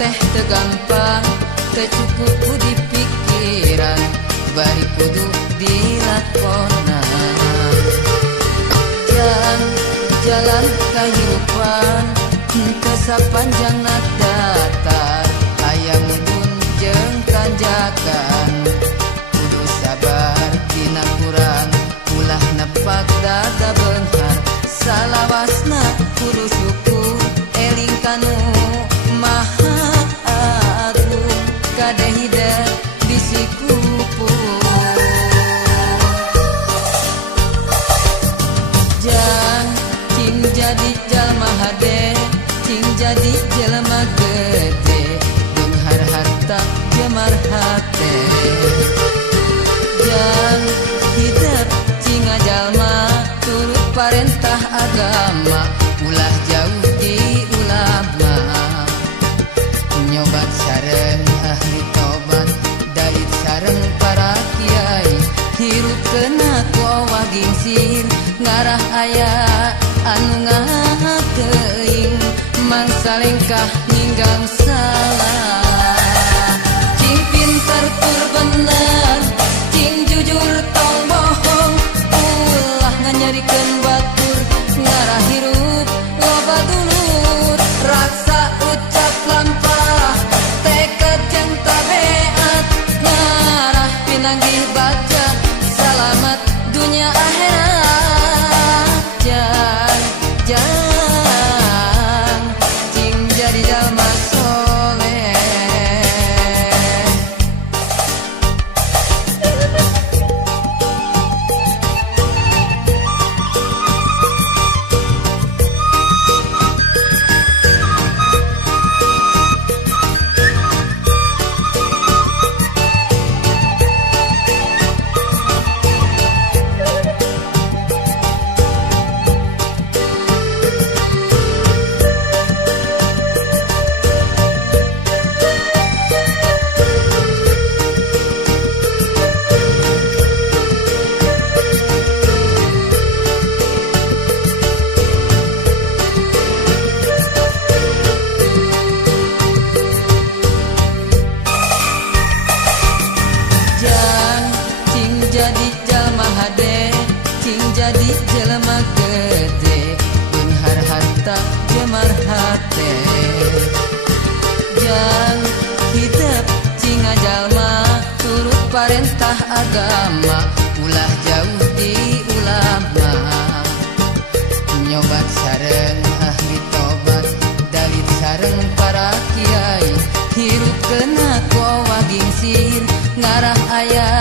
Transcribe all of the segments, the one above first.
teh teu gampang, teu cukup ku di pikiran, bari kudu dilakonan. Jalan kahirupan teu sapanjangna datar, aya mudun jeung tanjakan. Kudu sabar dina kurang, ulah nepak dada beunghar, salawasna kudu syukur eling kanu Maha Agung, kadehida bisi kupung. Jang cing jadi jalma hade, cing jadi jelema gede, beunghar harta jemar hate. Jang hidup cing jalma turut parentah agama, ulah jauh di ulama. Nyobat sareng ahli tobat, dait sareng para kiai, hirup kena ku awah gingsir, ngarah aya anu ngahateuing, mangsa lengkah ninggang salah. Cing pinter tur bener, cing jujur tong bohong, ulah nganyarikeun batur, ngarah hirup loba dulur, raksa ucap lampah, tekad jeung tabeat, ngarah pinanggih baca, salamat dunia akhirat. Jang cing jadi jalma soleh. damar hate jang hidup cinga jalma turut parentah agama ulah jauh di ulama nyobat sareng ahli tobat dalit sareng para kiai hirup kena waging sir ngarah aya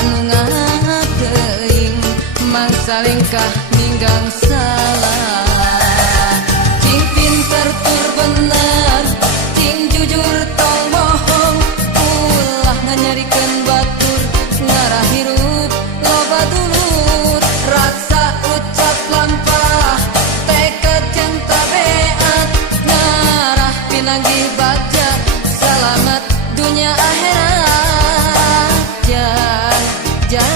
anu ngakeing mangsa lengkah ninggang salah cing pinter tur bener cing jujur tong bohong ulah nganyarikeun batur ngarah hirup loba dulur rasa ucap lampah tekad jeung tabeat ngarah pinanggih baja selamat dunia akhirat jang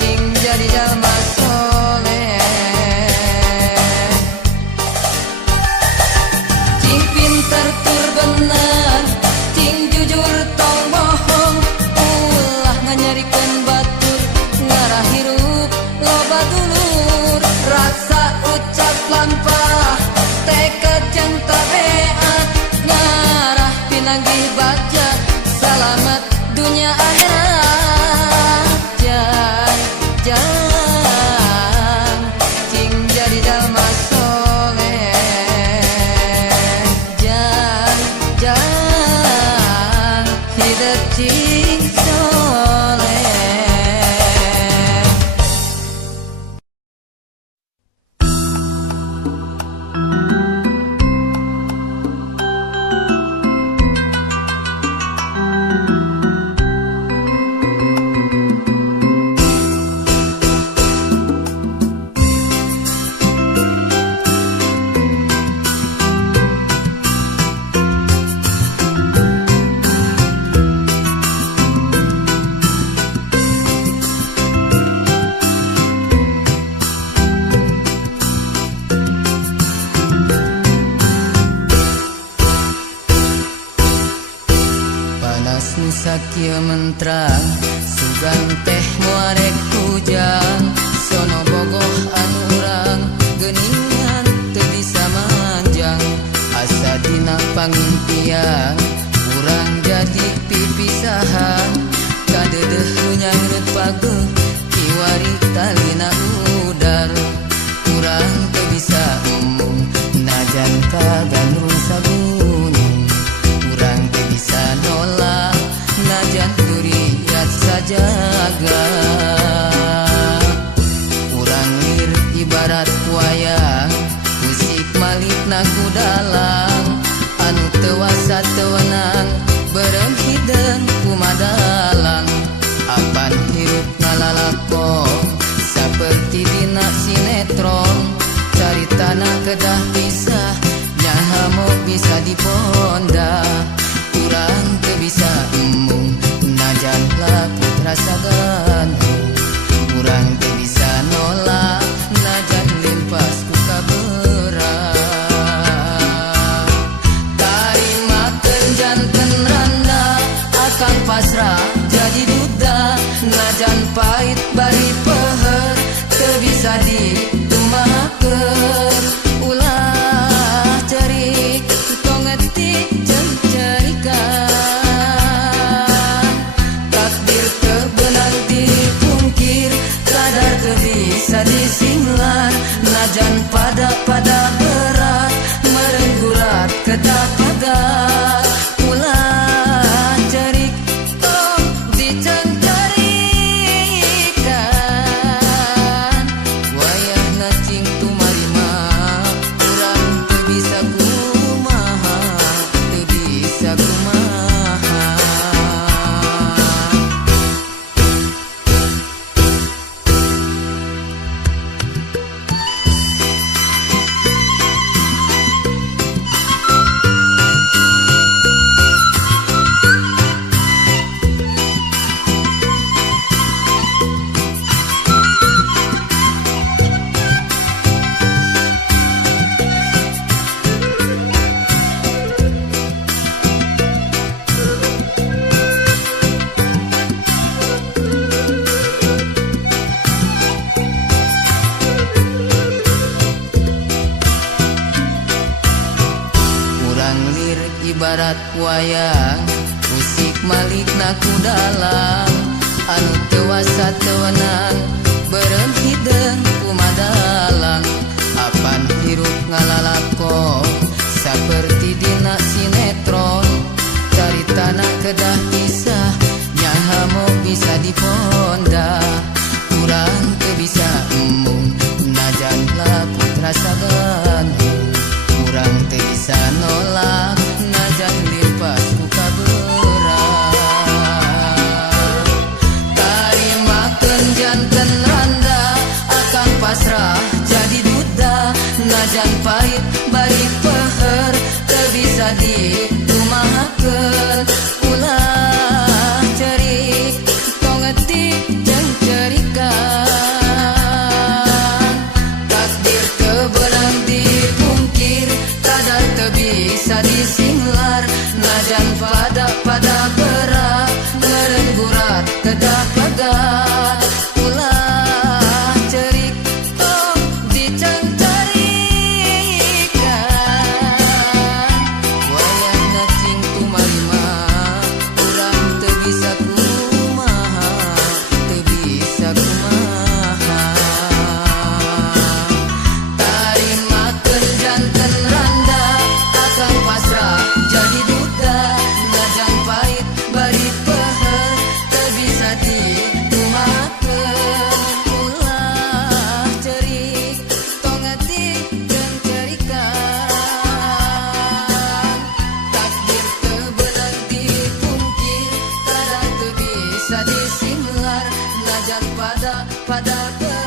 cing jadi jalma soleh cing pinter tur bener cing jujur tong bohong ulah nganyarikeun batur ngarah hirup loba dulur rasa ucap lampah tekad jeung tabeat ngarah pinanggih baja selamat dunia akhirat jang cing jadi jalma soleh jang hidup cing soleh. Sakieu mentrang sugan teh muarek hujan sono bogoh anu urang geuningan teu bisa manjang asa dina pangimpian urang jadi pipisahan kadeudeuh nu nyangreut pageuh kiwari talina udar urang teu bisa ngomong najan kagandrung sagunung urang teu bisa nolak najan duriat sajaga urang lir ibarat wayang musik malikna ku dalang anu tewasa tewenang beureum hideung kumadalang apan hirup ngalalakon saperti dina sinetron caritana kedah pisah nyaha mau bisa diponda urang teu bisa emung najan laku rasa gandrung urang teu bisa nolak najan limpas ku kaberat tarimakeun janten randa akang pasrah jadi duda najan pait bari peuheur teu bisa ditemakeun ulah cerik tong ngetik jeung cerikan takdir teu beunang dipungkir kadar teu bisa disinglar najan pada berat meureun gulat kedah pagar ulah cerik tong dicengcerikan wayahna cing tumarima urang teu bisa kumaha teu bisa kumaha. ibarat wayang musik malik naku dalam anu tewasa tewenang berhenti dan kumadalang apan hirup ngalalako seperti dina sinetron carita na kedah kisah nyaha mau bisa diponda kurang teu bisa embung najan laku terasa Bandung kurang teu bisa nolak najan limpas buka berat tarimakeun janten randa akan pasrah jadi duda najan pahit bari peher teu bisa dikumahakeun ulah cerik tongetik jeung cerikan takdir teu beunang dipungkir kadar teu bisa disinglar najan pada berat meureun gurat kedah pegat ulah cerik tong diceng-cerikan wayang ngacing tumalima urang teu bisa kumaha teu bisa kumaha tarimakeun janten randa akan pasrah jadi duda najan pahit bari peher teu bisa dikumahakeun ulah cerik tongetik jeung cerikan takdir teu beunang dipungkir kadang teu bisa disinglar najan pada berat